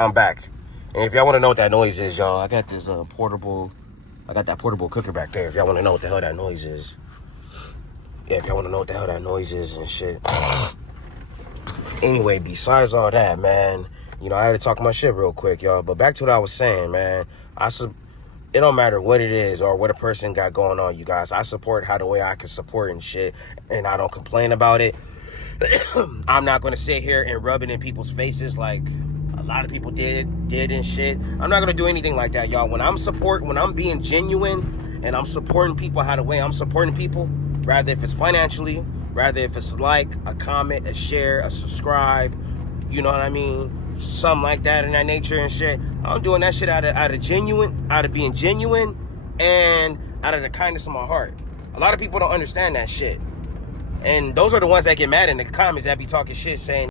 I'm back. And if y'all want to know what that noise is, y'all, I got this portable cooker back there. If y'all want to know what the hell that noise is. Yeah, if y'all want to know what the hell that noise is and shit. Anyway, besides all that, man, you know, I had to talk my shit real quick, y'all. But back to what I was saying, man. It don't matter what it is or what a person got going on, you guys. I support how the way I can support and shit. And I don't complain about it. I'm not going to sit here and rub it in people's faces like a lot of people did and shit. I'm not going to do anything like that, y'all. When I'm being genuine and I'm supporting people how the way I'm supporting people, rather if it's financially, rather if it's like, a comment, a share, a subscribe, you know what I mean? Something like that in that nature and shit. I'm doing that shit out of being genuine and out of the kindness of my heart. A lot of people don't understand that shit. And those are the ones that get mad in the comments that be talking shit saying